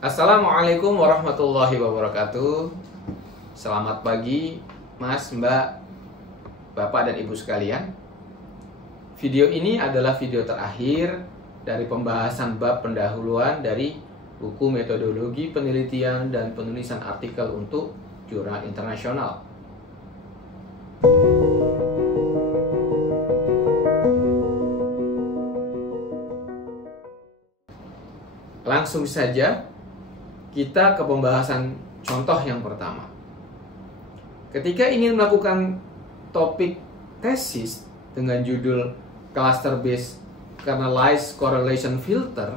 Assalamualaikum warahmatullahi wabarakatuh. Selamat pagi Mas, Mbak, Bapak dan Ibu sekalian. Video ini adalah video terakhir dari pembahasan bab pendahuluan dari buku metodologi penelitian dan penulisan artikel untuk jurnal internasional. Langsung saja kita ke pembahasan contoh yang pertama. Ketika ingin melakukan topik tesis dengan judul Cluster Based Kernelized Correlation Filter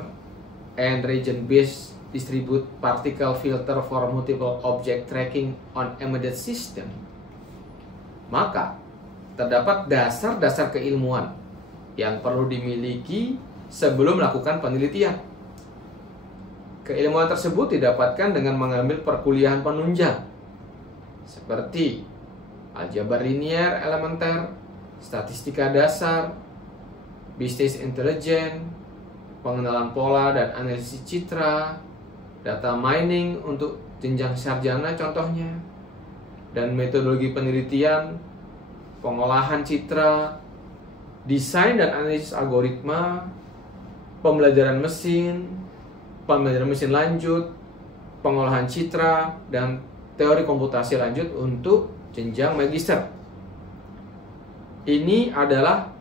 and Region Based Distribute Particle Filter for Multiple Object Tracking on Embedded System, maka terdapat dasar-dasar keilmuan yang perlu dimiliki sebelum melakukan penelitian. Keilmuan tersebut didapatkan dengan mengambil perkuliahan penunjang seperti aljabar linier elementer, statistika dasar, bisnis intelijen, pengenalan pola dan analisis citra, data mining untuk jenjang sarjana contohnya, dan metodologi penelitian, pengolahan citra, desain dan analisis algoritma, pembelajaran mesin lanjut, pengolahan citra, dan teori komputasi lanjut untuk jenjang magister. Ini adalah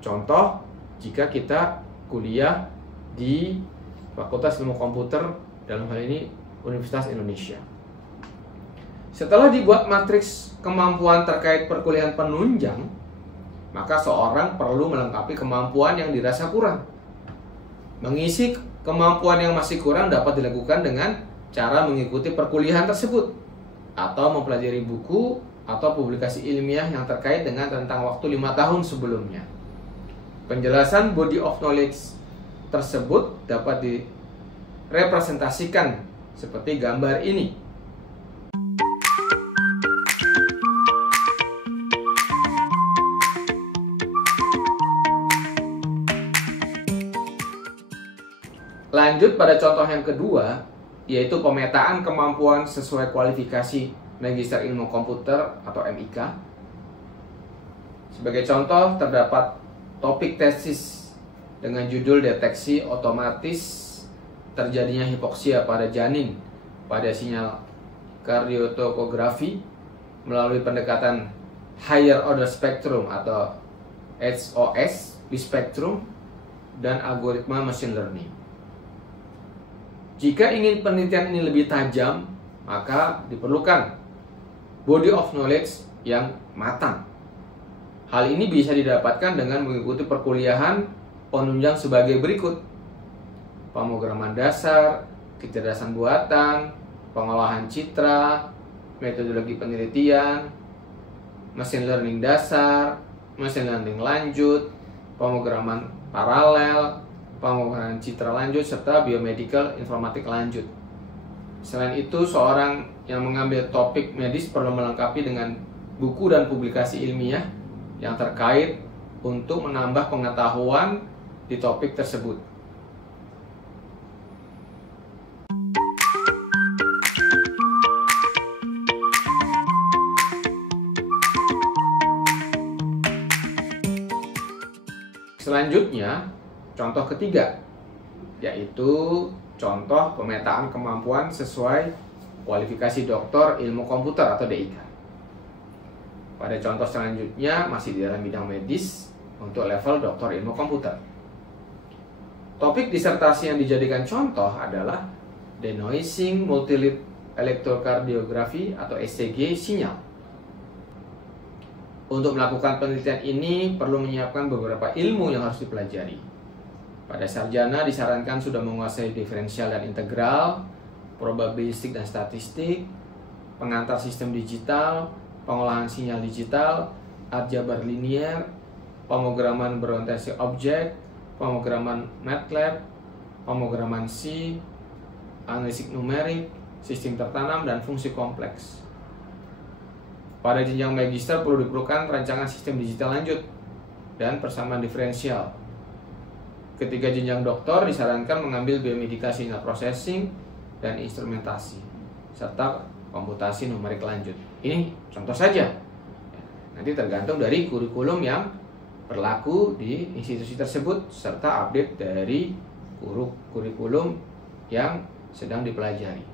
contoh jika kita kuliah di Fakultas Ilmu Komputer, dalam hal ini Universitas Indonesia. Setelah dibuat matriks kemampuan terkait perkuliahan penunjang, maka seorang perlu melengkapi kemampuan yang dirasa kurang. Mengisi kemampuan yang masih kurang dapat dilakukan dengan cara mengikuti perkuliahan tersebut atau mempelajari buku atau publikasi ilmiah yang terkait dengan rentang waktu 5 tahun sebelumnya. Penjelasan body of knowledge tersebut dapat direpresentasikan seperti gambar ini. Lanjut pada contoh yang kedua, yaitu pemetaan kemampuan sesuai kualifikasi Magister Ilmu Komputer atau MIK. Sebagai contoh, terdapat topik tesis dengan judul deteksi otomatis terjadinya hipoksia pada janin pada sinyal kardiotokografi melalui pendekatan Higher Order Spectrum atau HOS Spectrum dan algoritma machine learning. Jika ingin penelitian ini lebih tajam, maka diperlukan body of knowledge yang matang. Hal ini bisa didapatkan dengan mengikuti perkuliahan penunjang sebagai berikut: pemrograman dasar, kecerdasan buatan, pengolahan citra, metodologi penelitian, machine learning dasar, machine learning lanjut, pemrograman paralel, pemrograman citra lanjut, serta biomedical informatik lanjut. Selain itu, seorang yang mengambil topik medis perlu melengkapi dengan buku dan publikasi ilmiah yang terkait untuk menambah pengetahuan di topik tersebut. Selanjutnya, contoh ketiga, yaitu contoh pemetaan kemampuan sesuai kualifikasi Doktor Ilmu Komputer atau DIK. Pada contoh selanjutnya masih di dalam bidang medis untuk level Doktor Ilmu Komputer. Topik disertasi yang dijadikan contoh adalah denoising multilead electrocardiogram atau ECG sinyal. Untuk melakukan penelitian ini perlu menyiapkan beberapa ilmu yang harus dipelajari. Pada sarjana disarankan sudah menguasai diferensial dan integral, probabilistik dan statistik, pengantar sistem digital, pengolahan sinyal digital, aljabar linier, pemrograman berorientasi objek, pemrograman MATLAB, pemrograman C, analisis numerik, sistem tertanam, dan fungsi kompleks. Pada jenjang magister perlu diperlukan rancangan sistem digital lanjut dan persamaan diferensial. Ketika jenjang doktor disarankan mengambil biomedical signal processing, dan instrumentasi, serta komputasi numerik lanjut. Ini contoh saja. Nanti tergantung dari kurikulum yang berlaku di institusi tersebut, serta update dari kurikulum yang sedang dipelajari.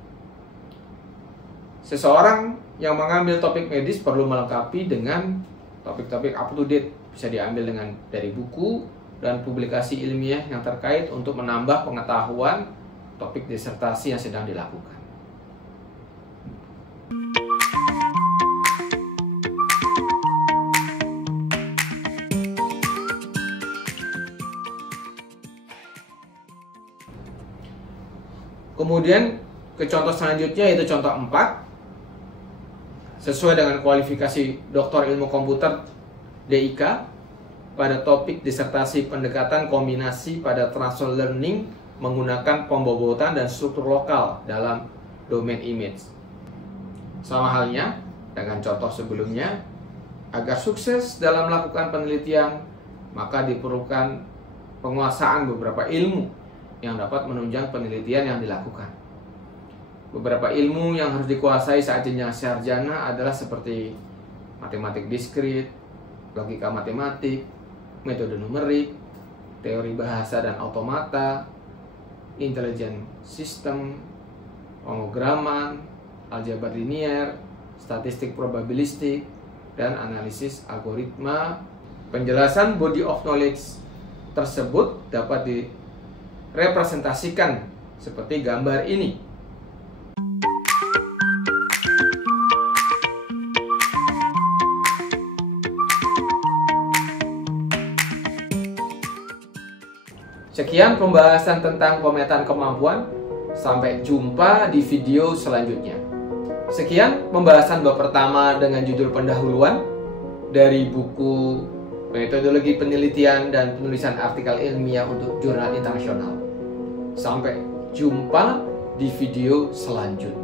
Seseorang yang mengambil topik medis perlu melengkapi dengan topik-topik up to date, bisa diambil dari buku dan publikasi ilmiah yang terkait untuk menambah pengetahuan topik disertasi yang sedang dilakukan. Kemudian ke contoh selanjutnya, yaitu contoh 4. Sesuai dengan kualifikasi Doktor Ilmu Komputer DIK pada topik disertasi pendekatan kombinasi pada transfer learning menggunakan pembobotan dan struktur lokal dalam domain image. Sama halnya dengan contoh sebelumnya, agar sukses dalam melakukan penelitian, maka diperlukan penguasaan beberapa ilmu yang dapat menunjang penelitian yang dilakukan. Beberapa ilmu yang harus dikuasai saat jenjang sarjana adalah seperti matematik diskrit, logika matematik, metode numerik, teori bahasa dan automata, intelligent system, pemrograman, aljabar linier, statistik probabilistik, dan analisis algoritma. Penjelasan body of knowledge tersebut dapat direpresentasikan seperti gambar ini. Sekian pembahasan tentang pemetaan kemampuan. Sampai jumpa di video selanjutnya. Sekian pembahasan bab pertama dengan judul pendahuluan dari buku Metodologi Penelitian dan Penulisan Artikel Ilmiah untuk Jurnal Internasional. Sampai jumpa di video selanjutnya.